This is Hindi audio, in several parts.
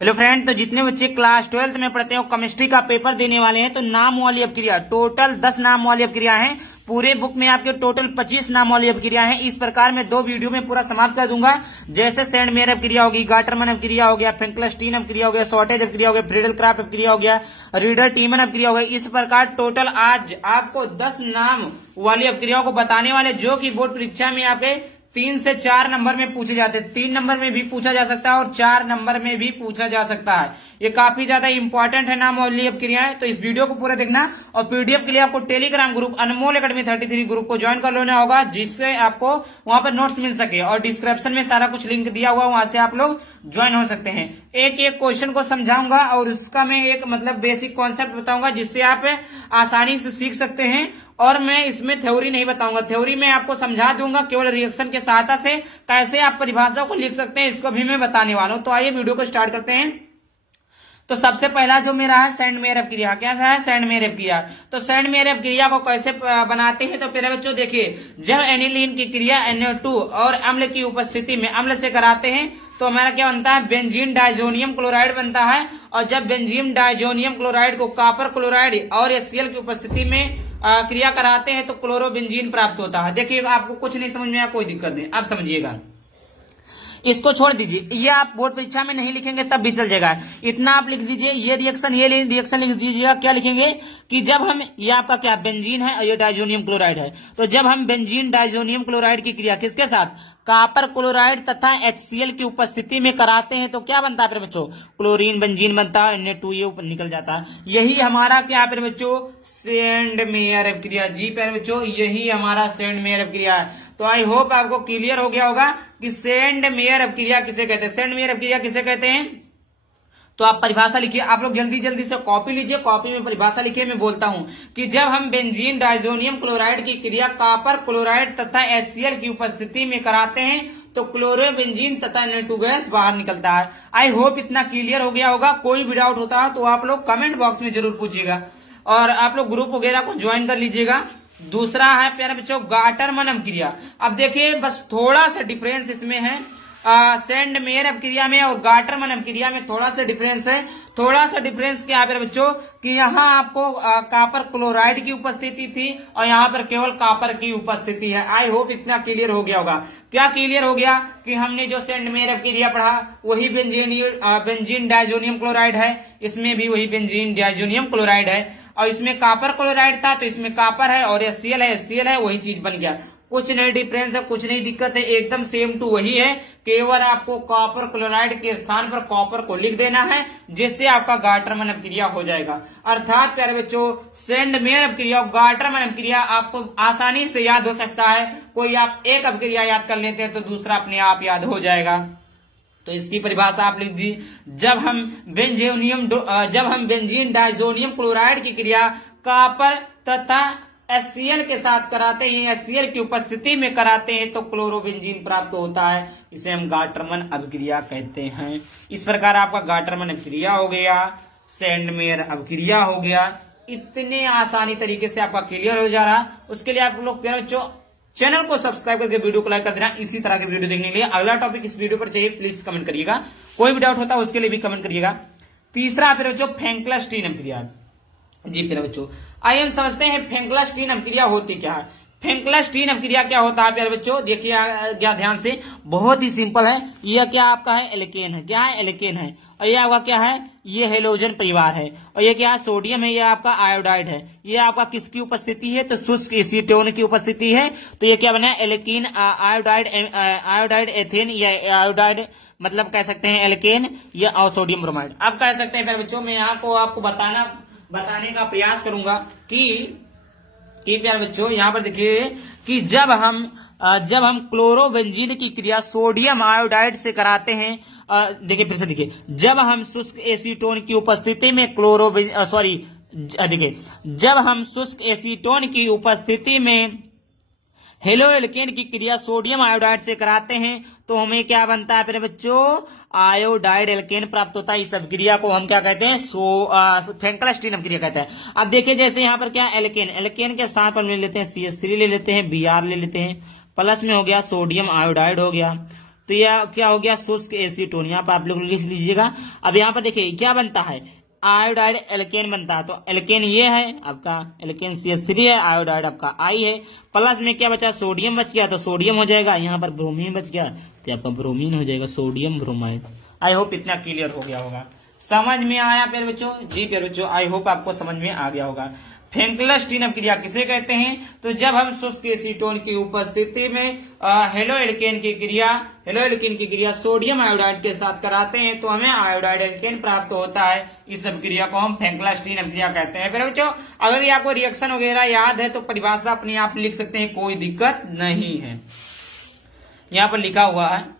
हेलो फ्रेंड, तो जितने बच्चे क्लास 12th में पढ़ते हो केमिस्ट्री का पेपर देने वाले हैं तो नाम वाली अपक्रिया टोटल 10 नाम वाली अपक्रिया हैं। पूरे बुक में आपके टोटल 25 नाम वाली अपक्रिया हैं। इस प्रकार मैं 2 वीडियो में पूरा समाप्त कर दूंगा। जैसे सेंड मेयर अपक्रिया होगी, गाटरमन अपक्रिया हो गया, फेंकलस्टीन अपक्रिया हो गया, शॉर्टेज अपक्रिया हो गया, फ्रीडल क्राफ्ट अपक्रिया हो गया, रीडर टीमन अपक्रिया हो गया। इस प्रकार टोटल आज आपको 10 नाम वाली अपक्रियाओं को बताने वाले, जो की बोर्ड परीक्षा में आपके 3 से 4 नंबर में पूछे जाते हैं। 3 नंबर में भी पूछा जा सकता है और 4 नंबर में भी पूछा जा सकता है। ये काफी ज्यादा इंपॉर्टेंट है नाम वाली अपक्रियाएं। तो इस वीडियो को पूरा देखना और पीडीएफ के लिए आपको टेलीग्राम ग्रुप अनमोल एकेडमी 33 ग्रुप को ज्वाइन कर लेना होगा, जिससे आपको वहां पर नोट्स मिल सके। और डिस्क्रिप्शन में सारा कुछ लिंक दिया हुआ, वहां से आप लोग ज्वाइन हो सकते हैं। एक एक क्वेश्चन को समझाऊंगा और उसका मैं एक बेसिक कॉन्सेप्ट बताऊंगा, जिससे आप आसानी से सीख सकते हैं। और मैं इसमें थ्योरी नहीं बताऊंगा, थ्योरी में आपको समझा दूंगा केवल रिएक्शन के सहायता से कैसे आप परिभाषा को लिख सकते हैं, इसको भी मैं बताने वाला हूं। तो आइए वीडियो को स्टार्ट करते हैं। तो सबसे पहला जो मेरा है सेंड मेयर अपक्रिया। कैसा है सेंड मेयर अपक्रिया? तो सेंड मेयर अपक्रिया को कैसे बनाते हैं? तो प्यारे बच्चों देखिए, जब एनिलीन की क्रिया NO2 और अम्ल की उपस्थिति में अम्ल से कराते हैं तो हमारा क्या बनता है? बेंजीन डाइजोनियम क्लोराइड बनता है। और जब बेंजीन डाइजोनियम क्लोराइड को कॉपर क्लोराइड और HCl की उपस्थिति में क्रिया कराते हैं तो क्लोरोबेंजीन प्राप्त होता है। देखिए, आपको कुछ नहीं समझ में आया, कोई दिक्कत नहीं, आप समझिएगा। इसको छोड़ दीजिए, ये आप बोर्ड परीक्षा में नहीं लिखेंगे तब भी चल जाएगा। इतना आप लिख दीजिए, ये रिएक्शन लिख दीजिएगा। क्या लिखेंगे कि जब हम, ये आपका क्या बेंजीन है और ये डाइजोनियम क्लोराइड है, तो जब हम बेंजीन डाइजोनियम क्लोराइड की क्रिया किसके साथ? कॉपर क्लोराइड तथा HCl की उपस्थिति में कराते हैं तो क्या बनता है फिर बच्चों? क्लोरीन बेंजीन बनता है, Na2 ये ऊपर निकल जाता है। यही हमारा क्या है बच्चों? Send mayor अपक्रिया। जी प्यारे बच्चों, यही हमारा सेंड मेयर अपक्रिया है। तो आई होप आपको क्लियर हो गया होगा कि सेंड मेयर अपक्रिया किसे कहते हैं। सेंड मेयर अपक्रिया किसे कहते हैं? तो आप परिभाषा लिखिए, आप लोग जल्दी जल्दी से कॉपी लीजिए, कॉपी में परिभाषा लिखिए। मैं बोलता हूं कि जब हम बेंजीन डाइजोनियम क्लोराइड की क्रिया कॉपर क्लोराइड तथा HCl की उपस्थिति में कराते हैं तो क्लोरोबेंजीन तथा Na2 गैस बाहर निकलता है। आई होप इतना क्लियर हो गया होगा। कोई भी डाउट होता है तो आप लोग कमेंट बॉक्स में जरूर पूछिएगा और आप लोग ग्रुप वगैरह को ज्वाइन कर लीजिएगा। दूसरा है प्यारे बच्चों गाटरमन अपक्रिया। अब देखिए, बस थोड़ा सा डिफरेंस इसमें है। सेंड मेयर अपक्रिया में और गाटरमन अपक्रिया में थोड़ा सा डिफरेंस है। थोड़ा सा डिफरेंस क्या है प्यारे बच्चों कि यहाँ आपको कॉपर क्लोराइड की उपस्थिति थी और यहाँ पर केवल कॉपर की उपस्थिति है। आई होप इतना क्लियर हो गया होगा। क्या क्लियर हो गया कि हमने जो सेंड मेयर अपक्रिया पढ़ा वही बेंजीन डाइजोनियम क्लोराइड है, इसमें भी वही बेंजीन डाइजोनियम क्लोराइड है। और इसमें कॉपर क्लोराइड था तो इसमें कॉपर है, और HCl है, वही चीज बन गया। कुछ नहीं डिफरेंस है, कुछ नहीं दिक्कत है, एकदम सेम टू वही है। केवल आपको कॉपर क्लोराइड के स्थान पर कॉपर को लिख देना है, जिससे आपका गाटरमन अपक्रिया हो जाएगा। अर्थात प्यारे बच्चों, सेंड मेयर अपक्रिया और गाटरमन अपक्रिया आपको आसानी से याद हो सकता है। कोई आप एक अपक्रिया याद कर लेते हैं तो दूसरा अपने आप याद हो जाएगा। तो इसकी परिभाषा आप लिख दी, जब हम बेंजीन डाइजोनियम क्लोराइड की क्रिया कॉपर तथा HCl के साथ कराते हैं, HCl की उपस्थिति में कराते हैं तो क्लोरोबेंजीन प्राप्त होता है। इसे हम गाटरमन अपक्रिया कहते हैं। इस प्रकार आपका गाटरमन अपक्रिया हो गया, सेंड मेयर अपक्रिया हो गया। इतने आसानी तरीके से आपका क्लियर हो जा रहा। उसके लिए आप लोग बच्चों चैनल को सब्सक्राइब करके वीडियो को लाइक कर देना। इसी तरह के वीडियो देखने के लिए अगला टॉपिक इस वीडियो पर चाहिए प्लीज कमेंट करिएगा। कोई भी डाउट होता है उसके लिए भी कमेंट करिएगा। तीसरा फिर बच्चों फेंकलस्टीन अपक्रिया। जी प्यारे बच्चों, आइए हम समझते हैं फेंकलस्टीन अपक्रिया होती क्या है। फेंकलस्टीन अपक्रिया क्या होता है प्यारे बच्चों? देखिए क्या ध्यान से, बहुत ही सिंपल है। यह क्या आपका है? एल्केन है। क्या है? एल्केन है। और ये आपका क्या है? ये हेलोजन परिवार है। और ये क्या है? सोडियम है। ये आपका आयोडाइड है। ये आपका किसकी उपस्थिति है? तो शुष्क एसीटोन की उपस्थिति है। तो ये क्या बना? एल्कीन आयोडाइड एथेन या आयोडाइड, मतलब कह सकते हैं एल्केन या और सोडियम ब्रोमाइड। अब कह सकते हैं प्यारे बच्चों, मैं यहाँ को आपको बताने का प्रयास करूंगा कि प्यारे बच्चों यहाँ पर देखिए कि जब हम क्लोरोबेंजीन की क्रिया सोडियम आयोडाइड से कराते हैं, देखिए फिर से देखिए, जब हम शुष्क एसीटोन की उपस्थिति में जब हम शुष्क एसीटोन की उपस्थिति में हेलो एल्केन की क्रिया सोडियम आयोडाइड से कराते हैं तो हमें क्या बनता है फिर बच्चों? आयोडाइड एल्केन प्राप्त होता है। इस अभिक्रिया को हम क्या कहते हैं? फेंकलस्टीन अभिक्रिया कहते हैं। अब देखिए, जैसे यहाँ पर क्या एल्केन के स्थान पर ले लेते हैं CH3 ले लेते हैं, Br ले लेते हैं, प्लस में हो गया सोडियम आयोडाइड हो गया। तो यह क्या हो गया, शुष्क एसीटोन। यहाँ पर आप लोग लिख लीजिएगा। अब यहाँ पर देखिए क्या बनता है, आयोडाइड एल्केन बनता है। तो एल्केन ये है आपका, एल्केन CH3 है, आयोडाइड आपका I है, प्लस में क्या बचा, सोडियम बच गया, तो सोडियम हो जाएगा। यहाँ पर ब्रोमीन बच गया तो आपका ब्रोमीन हो जाएगा, सोडियम ब्रोमाइड। आई होप इतना क्लियर हो गया होगा, समझ में आया प्यारे बच्चों? जी प्यारे बच्चों, आई होप आपको समझ में आ गया होगा। फेंकलस्टीन अपक्रिया किसे कहते हैं, तो जब हम शुष्क एसीटोन की उपस्थिति में हेलो एल्केन की क्रिया सोडियम आयोडाइड के साथ कराते हैं तो हमें आयोडाइड एल्केन प्राप्त होता है। इस अपक्रिया को हम फेंकलस्टीन अपक्रिया कहते हैं। फिर बच्चों अगर ये आपको रिएक्शन वगैरह याद है तो परिभाषा अपने आप लिख सकते हैं, कोई दिक्कत नहीं है। यहाँ पर लिखा हुआ है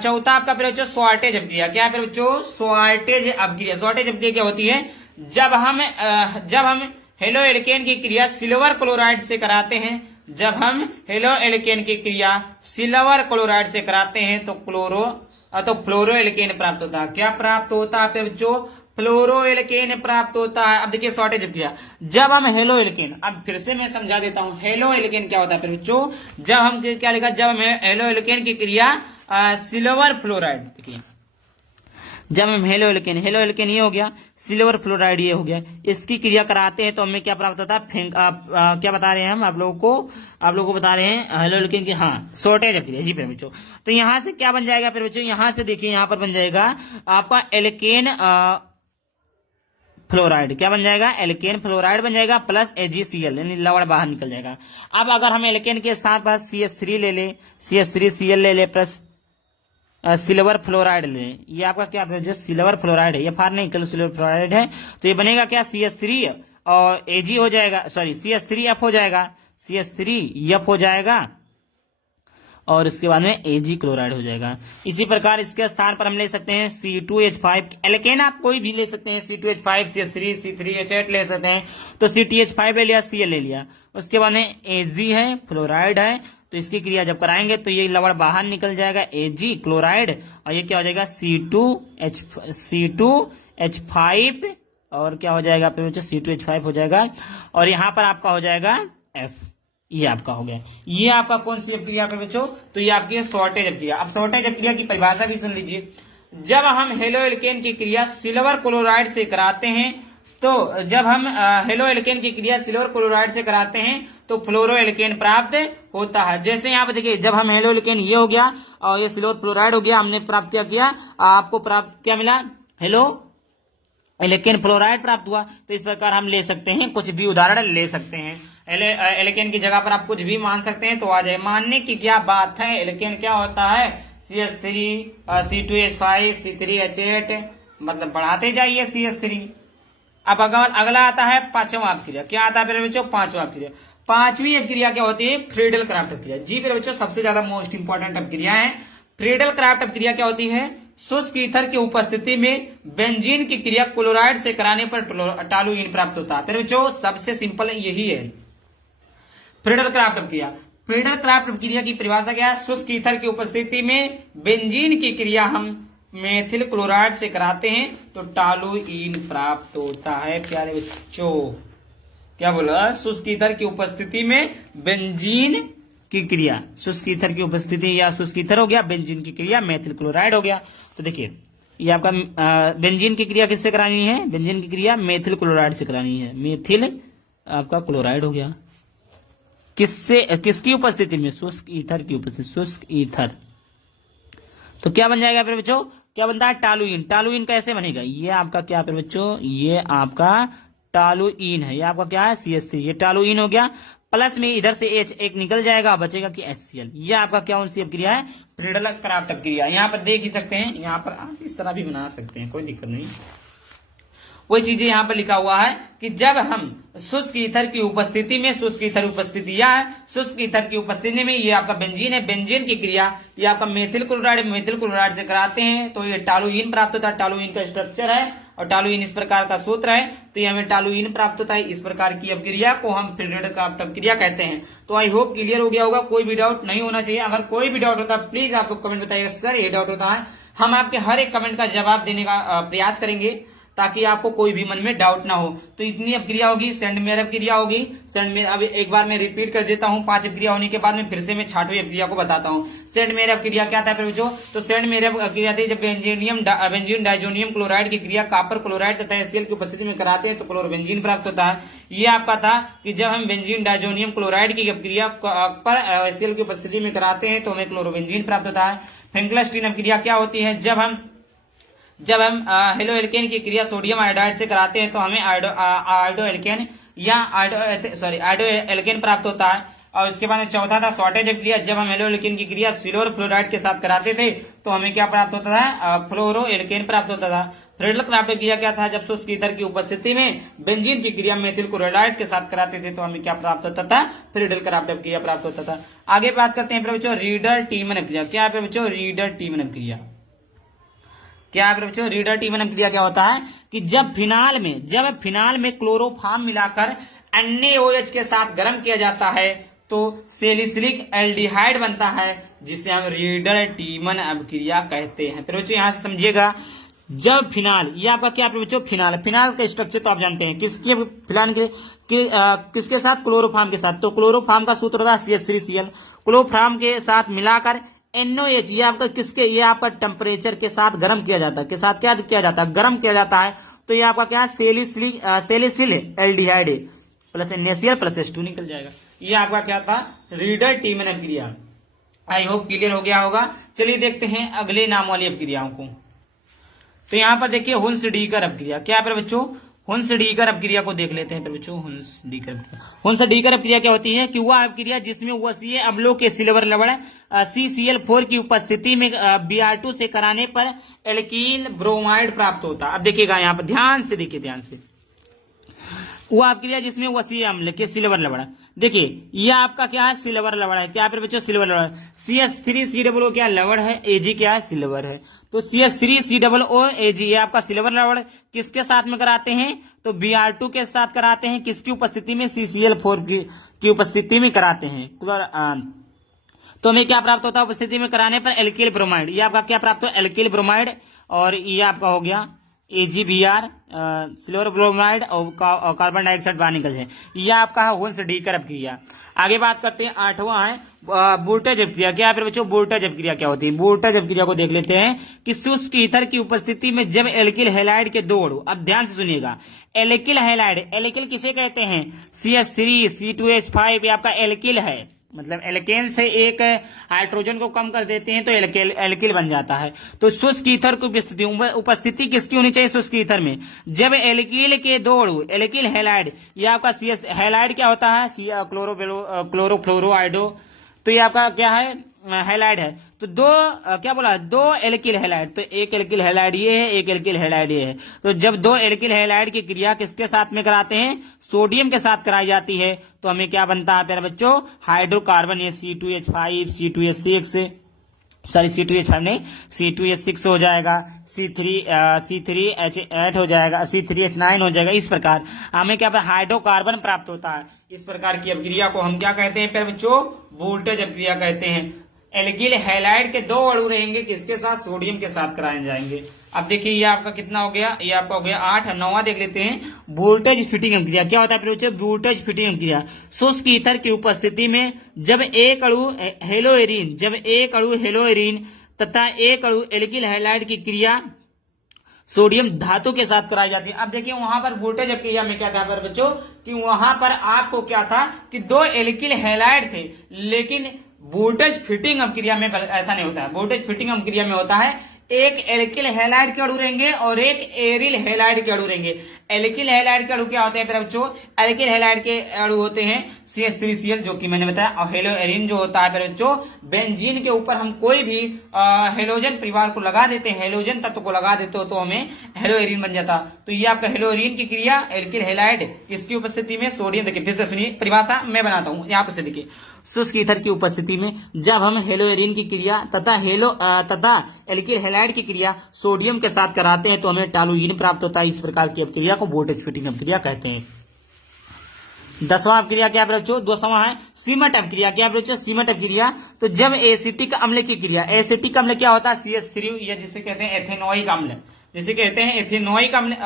चौथा आपका फिर बच्चों शॉर्टेज अपक्रिया। क्या फिर बच्चों, शॉर्टेज अपक्रिया। शॉर्टेज अपक्रिया क्या होती है, जब हम हेलो एल्केन की क्रिया सिल्वर क्लोराइड से कराते हैं, जब हम हेलो एल्केन की क्रिया सिल्वर क्लोराइड से कराते हैं तो फ्लोरो एल्केन प्राप्त होता है। क्या प्राप्त होता है बच्चों, फ्लोरो एल्केन प्राप्त होता है। अब देखिए शॉर्टेज अपक्रिया, जब हम हेलो एल्केन, अब फिर से मैं समझा देता हूं हेलो एल्केन क्या होता है फिर बच्चों, जब हम क्या लिखा, जब हम हेलो एल्केन की क्रिया सिल्वर फ्लोराइड, देखिए जब हम हेलो एल्केन ये हो गया, सिल्वर फ्लोराइड ये हो गया, इसकी क्रिया कराते हैं तो हमें क्या प्राप्त होता है, क्या बता रहे हैं हम आप लोगों को बता रहे हैं हेलो एल्केन की, हाँ शॉर्टेज अपक्रिया। जी फिर बच्चों, तो यहां से क्या बन जाएगा फिर बच्चों, यहां से देखिए यहां पर बन जाएगा आपका एल्केन फ्लोराइड। क्या बन जाएगा, एल्केन फ्लोराइड बन जाएगा प्लस AgCl, यानी लवण बाहर निकल जाएगा। अब अगर हम एल्केन के स्थान पर CH3 ले ले, CH3Cl ले ले प्लस सिल्वर फ्लोराइड ले, ये आपका क्या जो सिल्वर फ्लोराइड है, ये फार नहीं सिल्वर फ्लोराइड है, तो ये बनेगा क्या, CH3 और Ag हो जाएगा, सॉरी CH3F हो जाएगा, CH3F हो जाएगा और इसके बाद में Ag क्लोराइड हो जाएगा। इसी प्रकार इसके स्थान पर हम ले सकते हैं C2H5, एल्केन आप कोई भी ले सकते हैं, C2H5 CH3 C3H8 ले सकते हैं, तो CTH5 ले लिया, Cl ले लिया, उसके बाद में Ag है, फ्लोराइड है, तो इसकी क्रिया जब कराएंगे तो ये लवण बाहर निकल जाएगा Ag क्लोराइड, और ये क्या हो जाएगा C2H5 और क्या हो जाएगा फिर C2H5 हो जाएगा, और यहाँ पर आपका हो जाएगा F, ये आपका हो गया। ये आपका कौन सी अपक्रिया पे बच्चों, तो ये आपकी शॉर्टेज अपक्रिया। अब शॉर्टेज अपक्रिया की परिभाषा भी सुन लीजिए, जब हम हेलो एल्केन की क्रिया सिल्वर क्लोराइड से कराते हैं, तो जब हम हेलो एल्केन की क्रिया सिल्वर क्लोराइड से कराते हैं तो फ्लोरो एल्केन प्राप्त होता है। जैसे यहाँ पे देखिए, जब हम हेलो एल्केन ये हो गया और ये सिल्वर फ्लोराइड हो गया, हमने प्राप्त क्या किया, आपको प्राप्त क्या मिला, हेलो एल्केन फ्लोराइड प्राप्त हुआ। तो इस प्रकार हम ले सकते हैं, कुछ भी उदाहरण ले सकते हैं। एल्केन की जगह पर आप कुछ भी मान सकते हैं तो आ जाए। मानने की क्या बात है, एल्केन क्या होता है, CH3 C2H5 C3H8, मतलब बढ़ाते जाइए CH3। अब अगला आता है पांचवा अपक्रिया। क्या आता है मेरे बच्चों, पांचवा अपक्रिया। पांचवी अपक्रिया क्या होती है, फ्रीडल क्राफ्ट अपक्रिया। जी मेरे बच्चों, सबसे ज्यादा मोस्ट इंपॉर्टेंट अपक्रिया है। फ्रीडल क्राफ्ट अपक्रिया क्या होती है, शुष्क ईथर की उपस्थिति में बेंजीन की क्रिया क्लोराइड से कराने पर टॉलुइन प्राप्त होता है। फिर बच्चों सबसे सिंपल यही है फ्रीडल क्राफ्ट अपक्रिया। फ्रीडल क्राफ्ट अपक्रिया की परिभाषा क्या है, शुष्क ईथर की उपस्थिति में बेंजीन की क्रिया हम मेथिल क्लोराइड से कराते हैं तो टॉलुइन प्राप्त होता है। प्यारे बच्चों क्या बोला, शुष्क ईथर की उपस्थिति में बेंजीन की क्रिया, शुष्क ईथर की उपस्थिति या शुष्क ईथर हो गया, बेंजीन की क्रिया मेथिल क्लोराइड हो गया। तो देखिए ये आपका बेंजीन की क्रिया किससे करानी है, बेंजीन की क्रिया मेथिल क्लोराइड से करानी है। मेथिल आपका क्लोराइड हो गया, किसकी उपस्थिति में, शुष्क ईथर की उपस्थिति, शुष्क ईथर। तो क्या बन जाएगा फिर बच्चों, क्या बनता है, टॉलुइन। टॉलुइन कैसे बनेगा, ये आपका क्या फिर बच्चों, ये आपका टॉलुइन है, ये आपका क्या है CH3, ये टॉलुइन हो गया। प्लस में इधर से H एक निकल जाएगा, बचेगा कि HCl। ये आपका क्या कौन सी अपक्रिया है, फ्रीडल क्राफ्ट अपक्रिया। यहाँ पर देख ही सकते हैं, यहाँ पर आप इस तरह भी बना सकते हैं, कोई दिक्कत नहीं। वही चीजें यहाँ पर लिखा हुआ है कि जब हम शुष्क ईथर की उपस्थिति में, शुष्क ईथर उपस्थिति या शुष्क ईथर की उपस्थिति में ये आपका बेंजीन है, बेंजीन की क्रिया ये आपका मेथिल क्लोराइड से कराते हैं तो ये टॉलुइन प्राप्त होता है। टॉलुइन का स्ट्रक्चर है और टॉलुइन इस प्रकार का सूत्र है, तो ये हमें टॉलुइन प्राप्त होता है। इस प्रकार की अपक्रिया को हम फ्रीडल क्राफ्ट अपक्रिया कहते हैं। तो आई होप क्लियर हो गया होगा, कोई भी डाउट नहीं होना चाहिए। अगर कोई भी डाउट होता है प्लीज आप लोग कमेंट बताइए, सर ये डाउट होता है, हम आपके हर एक कमेंट का जवाब देने का प्रयास करेंगे। ताकि आपको कोई भी मन में डाउट ना हो। तो इतनी अपक्रिया होगी, सेंडमेयर अपक्रिया होगी। सेंडमेयर अब एक बार मैं रिपीट कर देता हूँ, 5 अपक्रिया होने के बाद में फिर से मैं 6वीं अपक्रिया को बताता हूँ। सेंडमेयर अपक्रिया क्या था बच्चों? तो सेंडमेयर अपक्रिया थी जब बेंजीन डाइजोनियम क्लोराइड की क्रिया कॉपर क्लोराइड तथा HCl की उपस्थिति में कराते हैं तो क्लोरोबेंजीन प्राप्त होता है। ये आपका था कि जब हम बेंजीन डाइजोनियम क्लोराइड की अपक्रिया पर HCl की उपस्थिति में कराते हैं तो हमें क्लोरोबेंजीन प्राप्त होता है। फिंकलस्टीन अपक्रिया क्या होती है? जब हम हेलो एल्केन की क्रिया सोडियम आयोडाइड से कराते हैं तो हमें आयोडो एल्केन या आयोडो एल्केन प्राप्त होता है। और उसके बाद में चौथा था शॉर्टेज अपक्रिया। जब हम हेलो एल्केन की क्रिया सिल्वर फ्लोराइड के साथ कराते थे तो हमें क्या प्राप्त होता था? फ्लोरो एल्केन प्राप्त होता था। फ्रीडल क्राफ्ट अपक्रिया क्या था? जब शुष्क ईथर की उपस्थिति में बेंजीन की क्रिया मेथिल क्लोराइड के साथ कराते थे तो हमें क्या प्राप्त होता था? फ्रीडल क्राफ्ट अपक्रिया प्राप्त होता था। आगे बात करते हैं बच्चों रीडर टीमन अपक्रिया। क्या है बच्चों? रीडर टीमन अपक्रिया क्या है बच्चों? रीडर टीमन अपक्रिया क्या होता है कि जब फिनाल में क्लोरोफॉर्म मिलाकर NaOH के साथ गर्म किया जाता है तो सेलिसिलिक एल्डिहाइड बनता है, जिसे हम रीडर टीमन अपक्रिया कहते हैं। फिर बच्चों यहां से समझिएगा, जब फिनाल, ये आपका क्या है बच्चों? फिनाल का स्ट्रक्चर तो आप जानते हैं, किसके साथ? क्लोरोफॉर्म के साथ। तो क्लोरोफॉर्म का सूत्र होता है CH3Cl। क्लोरोफॉर्म के साथ मिलाकर NaOH, ये आपका टेम्परेचर के साथ गर्म किया जाता है, गर्म किया जाता है। तो ये आपका क्या है? Salicyl aldehyde plus NaCl plus H2 निकल जाएगा। ये आपका क्या था? रीडर टीमन अपक्रिया। आई होप क्लियर हो गया होगा। चलिए देखते हैं अगले नाम वाली अपक्रियाओं को। तो यहाँ पर देखिए हुन्स-डीकर अपक्रिया। क्या है बच्चों? हुन्स-डीकर अपक्रिया को देख लेते हैं बच्चों। हुन्स-डीकर अपक्रिया क्या होती है कि वह अपक्रिया जिसमें वसीय अम्लों के सिल्वर लवण CCl4 की उपस्थिति में Br2 से कराने पर एल्कील ब्रोमाइड प्राप्त होता है। अब देखिएगा यहाँ पर ध्यान से वह अपक्रिया जिसमें वसीय अम्ल के सिल्वर लवण, देखिए ये आपका क्या है? सिल्वर लवण है। क्या है बच्चों? सिल्वर लवण। CH3COO क्या लवण है? Ag क्या है? सिल्वर है। तो CH3COO Ag ये आपका सिल्वर लवण किसके साथ में कराते हैं? तो Br2 के साथ कराते हैं। किसकी उपस्थिति में? CCl4 की उपस्थिति में कराते हैं। तो हमें क्या प्राप्त होता है? उपस्थिति में कराने पर एल्किल ब्रोमाइड। ये आपका क्या प्राप्त हो? Alkyl bromide. और ये आपका हो गया AgBr सिल्वर ब्रोमाइड और कार्बन डाइऑक्साइड बाहर निकल जाए। यह आपका है हुन्स-डीकर अपक्रिया। आगे बात करते हैं, 8वां है वोल्टेज अपक्रिया। क्या है बच्चों? वोल्टेज अपक्रिया क्या होती है? वोल्टेज अपक्रिया को देख लेते हैं कि शुष्क ईथर की उपस्थिति में जब एल्किल हैलाइड के 2 अणु, अब ध्यान से सुनिएगा, एल्किल हैलाइड, एल्किल किसे कहते हैं? CH3 C2H5 ये आपका एल्किल है, मतलब एल्केन से एक हाइड्रोजन को कम कर देते हैं तो एल्किल बन जाता है। तो शुष्क ईथर की उपस्थिति किसकी होनी चाहिए शुष्क ईथर में? जब एल्किल के 2 अणु, एल्किल हैलाइड, ये आपका हैलाइड क्या होता है? क्लोरोफ्लोरोआइडो। तो ये आपका क्या है? हैलाइड है। तो दो एल्किल हैलाइड, तो एक एल्किल हैलाइड ये है, एक एल्किल हैलाइड ये है। तो जब 2 एल्किल हैलाइड की क्रिया किसके साथ में कराते हैं? सोडियम के साथ कराई जाती है तो हमें क्या बनता है प्यारे बच्चों? हाइड्रोकार्बन, ये C2H5 C2H6 सॉरी C2H5 नहीं C2H6 हो जाएगा, C3H8 हो जाएगा, C3H9 हो जाएगा। इस प्रकार हमें क्या हाइड्रोकार्बन प्राप्त होता है। इस प्रकार की अपक्रिया को हम क्या कहते हैं प्यारे बच्चों? वोल्टेज अपक्रिया कहते हैं। एल्किल हैलाइड के 2 अणु रहेंगे, किसके साथ? सोडियम के साथ कराए जाएंगे। अब देखिए ये आपका कितना हो गया? ये आपका हो गया 8। 9वां देख लेते हैं, वोल्टेज फिटिंग अपक्रिया। क्या होता है बच्चों? वोल्टेज फिटिंग अपक्रिया। शुष्क ईथर की उपस्थिति में जब एक अणु हेलोएरीन तथा एक अणु एल्किल हैलाइड की क्रिया सोडियम धातु के साथ कराई जाती है। अब देखिए वहां पर वोल्टेज अपक्रिया में क्या था बच्चों कि वहां पर आपको क्या था कि 2 एल्किल हैलाइड थे, लेकिन वोल्टेज फिटिंग अपक्रिया में ऐसा नहीं होता है। वोल्टेज फिटिंग अपक्रिया में होता है एक एल्किल हैलाइड के अणु रहेंगे और एक एरिल हैलाइड के अणु रहेंगे। एल्किल हैलाइड के अणु क्या होते हैं बच्चों? एल्किल हैलाइड के अणु होते हैं CH3Cl जो कि मैंने बताया, और हेलोएरीन जो होता है बच्चों बेंजीन के ऊपर हम कोई भी हेलोजन परिवार को लगा देते हैं, हेलोजन तत्व को लगा देते हो तो हमें हेलोएरीन बन जाता। तो ये आपका हेलोएरीन की क्रिया एल्किल हैलाइड इसकी उपस्थिति में सोडियम, देखिए फिर से सुनिए परिभाषा मैं बनाता हूं यहाँ पर से देखिए, शुष्क ईथर की उपस्थिति में जब हम हेलोएरीन की क्रिया तथा एल्किल हैलाइड की क्रिया सोडियम के साथ कराते हैं तो हमें टॉलुईन प्राप्त होता है। इस प्रकार की अपक्रिया को वोल्टेज फिटिंग अपक्रिया कहते हैं। 10वां अपक्रिया क्या बच्चों? 2वां है सीमट अपक्रिया। क्या बच्चों? सीमट अपक्रिया। तो जब एसिटिक अम्ल की क्रिया, एसिटिक अम्ल क्या होता है? CH3 या जिसे कहते हैं एथेनोइक अम्ल, जिसे कहते हैं एथेनोइक अम्ल,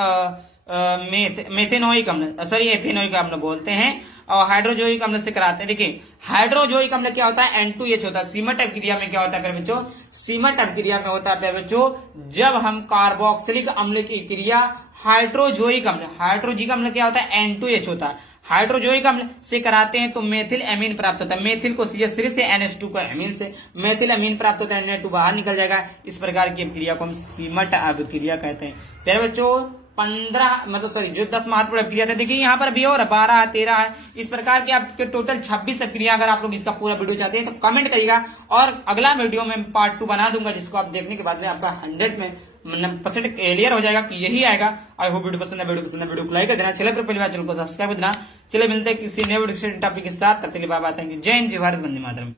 मेथेनोइक अम्ल, सॉरी एथेनोइक अम्ल बोलते हैं, और हाइड्रोजोइक अम्ल से कराते हैं। देखिए हाइड्रोजोइक अम्ल क्या होता है, N2H होता है। सीमट अपक्रिया में क्या होता है प्यारे बच्चों, सीमट अपक्रिया में होता है प्यारे बच्चों, जब हम कार्बोक्सिलिक अम्ल की क्रिया हाइड्रोजोइक अम्ल, हाइड्रोजिक अम्ल क्या होता है, N2H होता है, हाइड्रोजोइक अम्ल से कराते हैं तो मेथिल एमीन प्राप्त होता है। मेथिल को CH3 से NH2 को एमीन से मेथिल एमीन प्राप्त होता है, Na2 बाहर निकल जाएगा। इस प्रकार की अपक्रिया को हम सीमट अपक्रिया कहते हैं। प्यारे बच्चों 15 मतलब सॉरी जो 10 महत्वपूर्ण अपक्रिया थे, देखिए यहाँ पर भी और 12 13 है, इस प्रकार के आपके टोटल 26 अपक्रिया। अगर आप लोग इसका पूरा वीडियो चाहते हैं तो कमेंट करिएगा, और अगला वीडियो में पार्ट 2 बना दूंगा, जिसको आप देखने के बाद में आपका 100% क्लियर हो जाएगा कि यही आएगा। आई होप वीडियो पसंद है, वीडियो को लाइक कर देना। चले तो पहली बार चैनल को सब्सक्राइब कर देना। चले मिलते हैं किसी नए वीडियो टॉपिक के साथ, तब तक के लिए बाय बाय, थैंक यू, जय हिंद, जय भारत, वंदे मातरम।